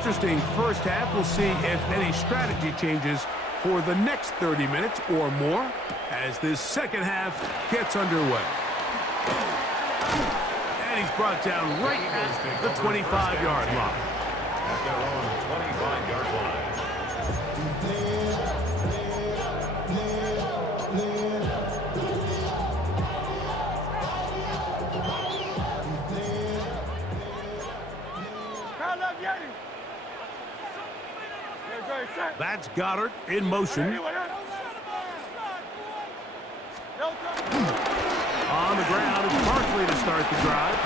interesting first half. We'll see if any strategy changes for the next 30 minutes or more as this second half gets underway. And he's brought down right at the 25-yard line. At their own 25-yard line. That's Goddard in motion. On the ground, it's Barkley to start the drive.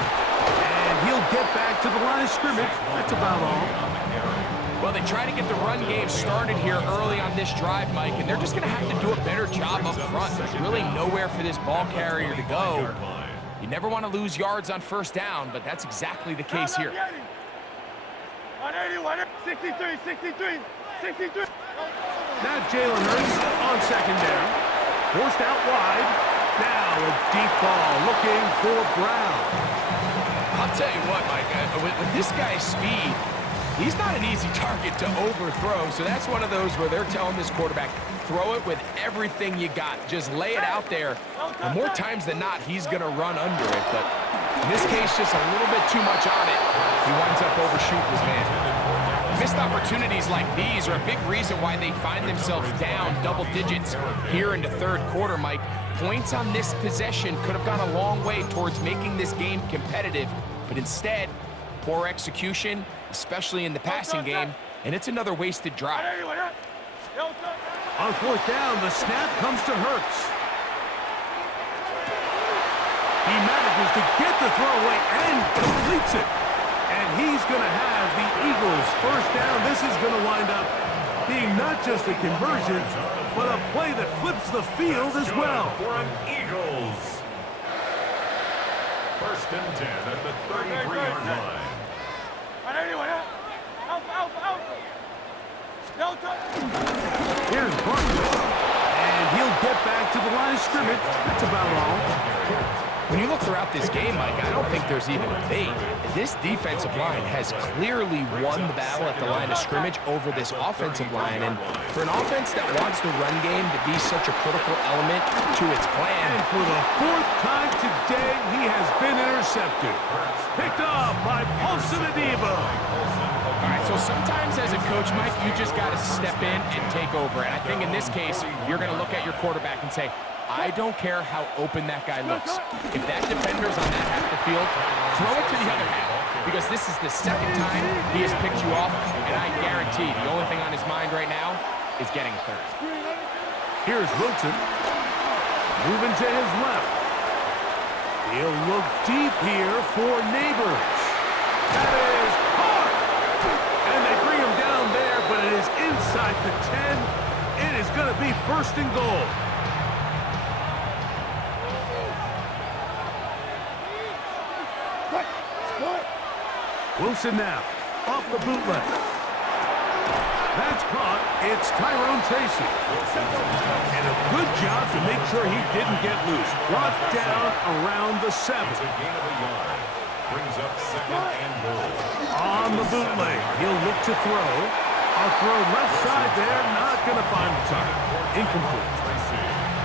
And he'll get back to the line of scrimmage. That's about all. Well, they try to get the run game started here early on this drive, Mike, and they're just going to have to do a better job up front. There's really nowhere for this ball carrier to go. You never want to lose yards on first down, but that's exactly the case here. 63, 63, 63. Now Jalen Hurts on second down. Forced out wide. Now a deep ball looking for Brown. I'll tell you what, Mike, with this guy's speed, he's not an easy target to overthrow. So that's one of those where they're telling this quarterback, throw it with everything you got. Just lay it out there. And more times than not, he's going to run under it. But in this case, just a little bit too much on it. He winds up overshooting his man. Missed opportunities like these are a big reason why they find themselves down double digits here in the third quarter, Mike. Points on this possession could have gone a long way towards making this game competitive, but instead, poor execution, especially in the passing game, and it's another wasted drive. On fourth down, the snap comes to Hurts. He manages to get the throw away and completes it. And he's going to have the Eagles first down. This is going to wind up being not just a conversion, but a play that flips the field as well. For an Eagles. First and 10 at the 33-yard line. Here's Barkley. And he'll get back to the line of scrimmage. That's about all. When you look throughout this game, Mike, I don't think there's even a debate. This defensive line has clearly won the battle at the line of scrimmage over this offensive line. And for an offense that wants the run game to be such a critical element to its plan. And for the fourth time today, he has been intercepted. Picked off by Paulson Adebo. All right, so sometimes as a coach, Mike, you just got to step in and take over. And I think in this case, you're going to look at your quarterback and say, I don't care how open that guy looks. If that defender's on that half the field, throw it to the other half. Because this is the second time he has picked you off, and I guarantee the only thing on his mind right now is getting a third. Here's Wilson. Moving to his left. He'll look deep here for Neighbors. That is hard. And they bring him down there, but it is inside the 10. It is going to be first and goal. Wilson now, off the bootleg. That's caught. It's Tyrone Tracy. And a good job to make sure he didn't get loose. Brought down around the 7. Brings up second and goal. On the bootleg, he'll look to throw. A throw left side there, not going to find the target. Incomplete.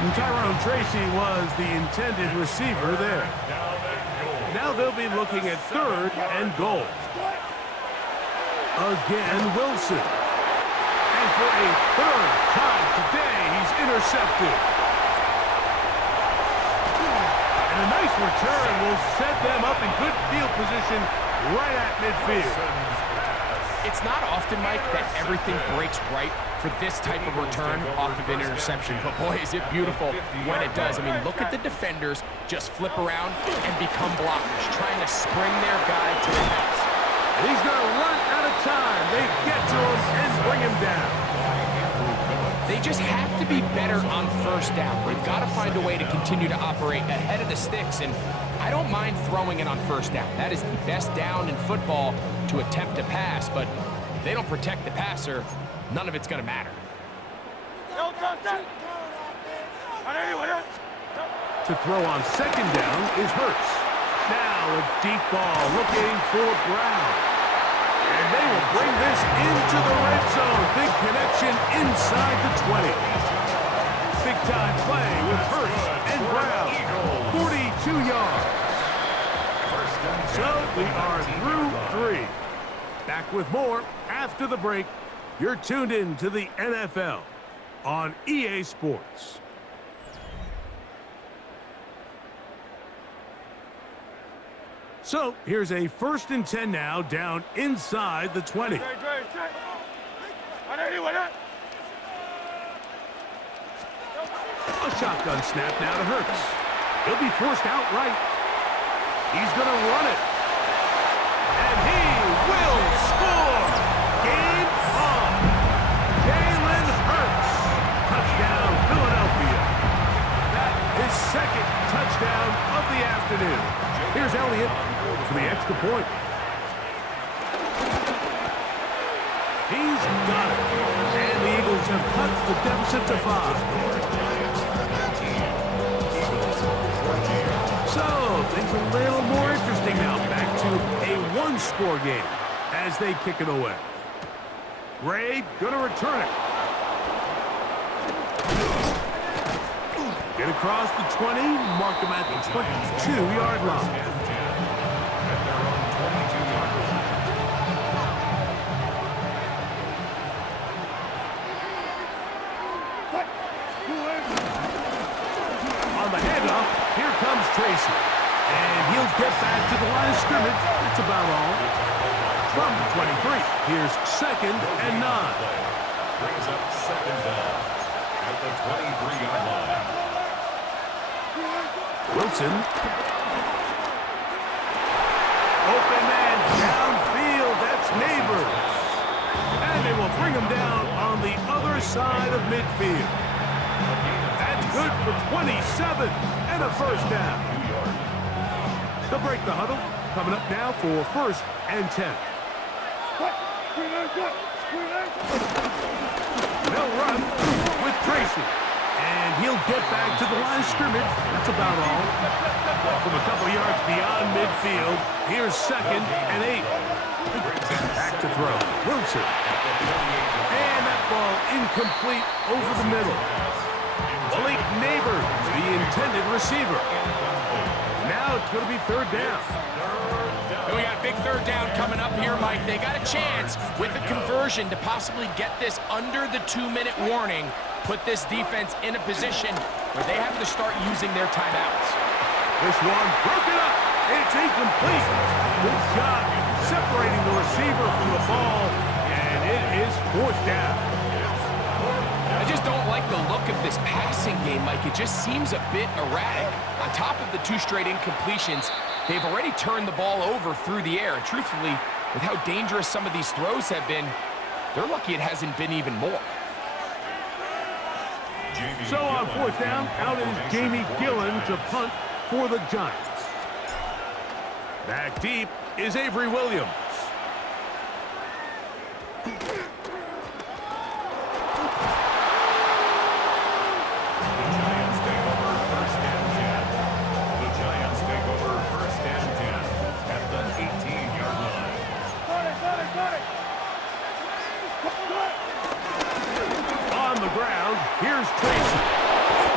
And Tyrone Tracy was the intended receiver there. Now they'll be looking at third and goal. Again, Wilson. And for a third time today, he's intercepted. And a nice return will set them up in good field position right at midfield. It's not often, Mike, that everything breaks right for this type of return off of an interception. But boy, is it beautiful when it does. I mean, look at the defenders just flip around and become blockers, trying to spring their guy to the house. He's going to run out of time. They get to him and bring him down. They just have to be better on first down. They've got to find a way to continue to operate ahead of the sticks. And I don't mind throwing it on first down. That is the best down in football to attempt to pass. But if they don't protect the passer, none of it's going to matter. To throw on second down is Hurts. Now a deep ball looking for Brown. And they will bring this into the red zone. Big connection inside the 20. Big-time play with Hurts and Brown. 42 yards. So we are through 3. Back with more after the break. You're tuned in to the NFL on EA Sports. So here's a 1st and 10 now, down inside the 20. A shotgun snap now to Hurts. He'll be forced outright. He's going to run it. And he will score. Game on. Jalen Hurts. Touchdown, Philadelphia. That is 2nd touchdown of the afternoon. Here's Elliott for the extra point. He's got it. And the Eagles have cut the deficit to 5. So, things a little more interesting now. Back to a 1-score game as they kick it away. Ray going to return it. Get across the 20, mark him at the 22-yard line. On the handoff, here comes Tracy. And he'll get back to the line of scrimmage. That's about all. From the 23, here's 2nd and 9. Brings up 2nd down at the 23-yard line. Wilson. Open man downfield. That's Neighbors. And they will bring him down on the other side of midfield. That's good for 27 and a 1st down. They'll break the huddle. Coming up now for 1st and 10. They'll run with Tracy. And he'll get back to the line of scrimmage. That's about all. From a couple yards beyond midfield, here's 2nd and 8. Back to throw. Wilson. And that ball incomplete over the middle. Blake Neighbors, the intended receiver. Now it's going to be 3rd down. And we got a big 3rd down coming up here, Mike. They got a chance with the conversion to possibly get this under the 2-minute warning, put this defense in a position where they have to start using their timeouts. This one broken up. It's incomplete. Good job separating the receiver from the ball, and it is 4th down. I just don't like the look of this passing game, Mike. It just seems a bit erratic. On top of the 2 straight incompletions, they've already turned the ball over through the air. And truthfully, with how dangerous some of these throws have been, they're lucky it hasn't been even more. So on 4th down, out is Jamie Gillen to punt for the Giants. Back deep is Avery Williams. Here's Tracy.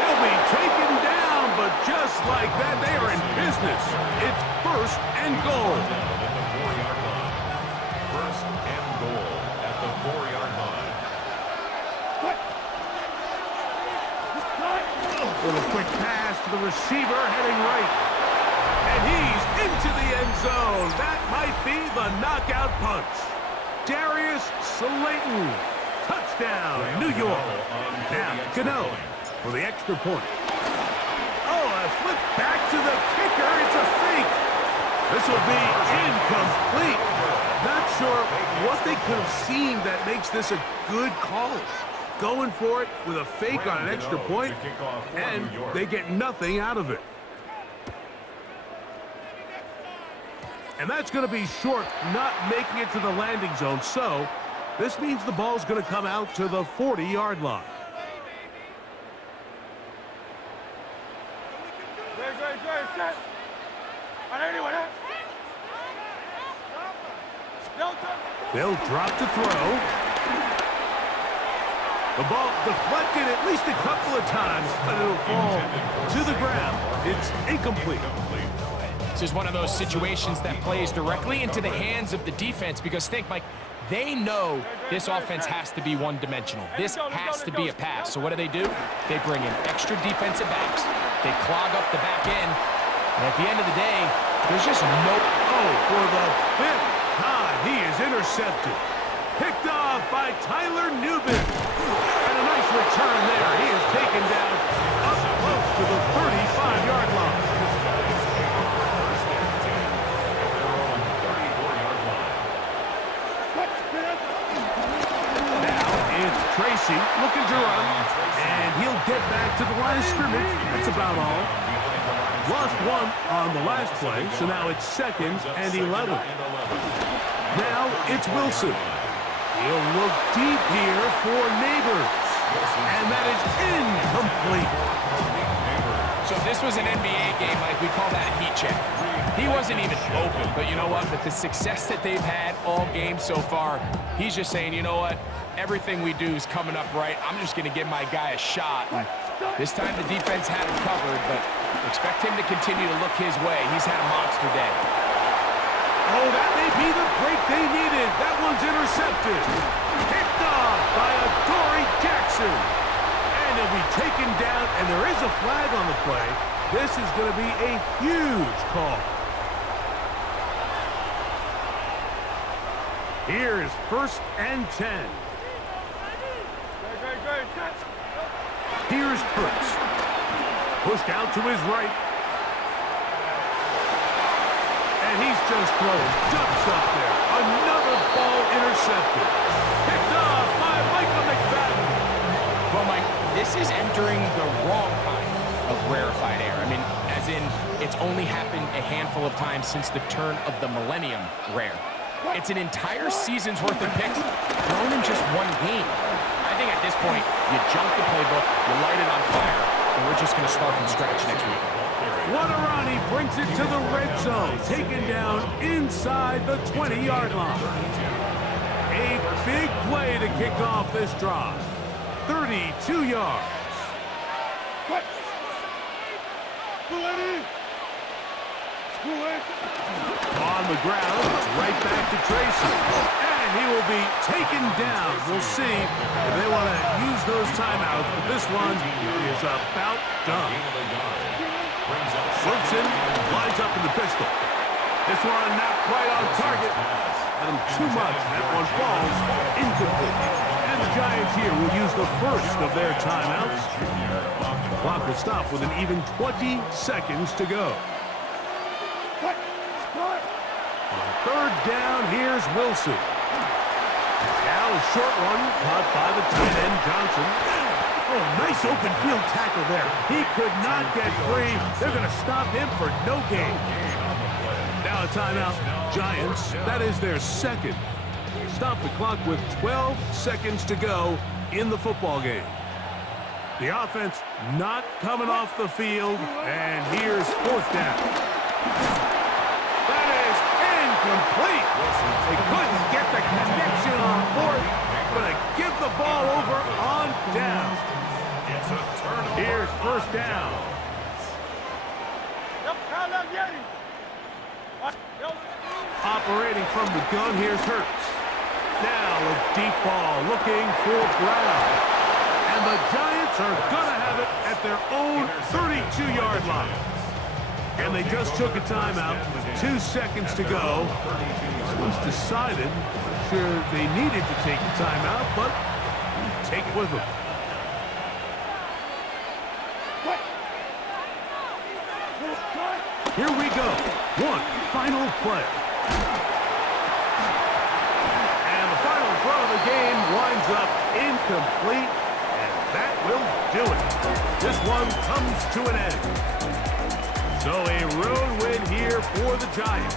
He'll be taken down, but just like that, they are in business. It's 1st and goal. At the 4-yard line. 1st and goal at the 4-yard line. Little quick pass to the receiver, heading right. And he's into the end zone. That might be the knockout punch. Darius Slayton. Touchdown, New York. Now, Gano for the extra point. Oh, a flip back to the kicker. It's a fake. This will be incomplete. Not sure what they could have seen that makes this a good call. Going for it with a fake on an extra point, and they get nothing out of it. And that's going to be short, not making it to the landing zone. So this means the ball's going to come out to the 40-yard line. They'll drop to throw. The ball deflected at least a couple of times, but it'll fall to the ground. It's incomplete. This is one of those situations that plays directly into the hands of the defense because think, Mike, they know this offense has to be one-dimensional. This has to be a pass. So what do? They bring in extra defensive backs. They clog up the back end. And at the end of the day, there's just no... Oh, for the fifth time, he is intercepted. Picked off by Tyler Newman. And a nice return there. He is taken down up close to the 35-yard line. Tracy looking to run, and he'll get back to the line of scrimmage. That's about all. Lost one on the last play, so now it's 2nd and 11. Now it's Wilson. He'll look deep here for Neighbors, and that is incomplete. So if this was an NBA game, like we call that a heat check. He wasn't even open, but you know what? With the success that they've had all game so far, he's just saying, you know what? Everything we do is coming up right. I'm just going to give my guy a shot. And this time the defense had him covered, but expect him to continue to look his way. He's had a monster day. Oh, that may be the break they needed. That one's intercepted. Picked off by Adoree Jackson. And he'll be taken down, and there is a flag on the play. This is going to be a huge call. Here's 1st and 10. Here's Hurts. Pushed out to his right. And he's just throwing ducks up there. Another ball intercepted. Picked off by Michael McFadden. Well, Mike, this is entering the wrong kind of rarefied air. I mean, as in, it's only happened a handful of times since the turn of the millennium rare. It's an entire season's worth of picks thrown in just one game. I think at this point, you jump the playbook, you light it on fire, and we're just going to start from scratch next week. Waterani brings it to the red zone, taken down inside the 20-yard line. A big play to kick off this drive. 32 yards. On the ground, it's right back to Tracy. And he will be taken down. We'll see if they want to use those timeouts, but this one is about done. Wilson lines up in the pistol. This one not quite on target. Had him too much. That one falls incomplete. And the Giants here will use the first of their timeouts. The clock will stop with an even 20 seconds to go. On 3rd down, here's Wilson. Now a short one caught by the tight end, Johnson. Oh, nice open field tackle there. He could not get free. They're going to stop him for no gain. Now a timeout, Giants. That is their 2nd. Stop the clock with 12 seconds to go in the football game. The offense not coming off the field, and here's 4th down. Complete. They couldn't get the connection on 4th, but they give the ball over on down. Here's 1st down. Operating from the gun, here's Hurts. Now a deep ball looking for Brown. And the Giants are going to have it at their own 32-yard line. And they just took a timeout with 2 seconds to go. This one's decided. I'm sure they needed to take a timeout, but take it with them. Here we go. One final play. And the final throw of the game winds up incomplete, and that will do it. This one comes to an end. So a road win here for the Giants.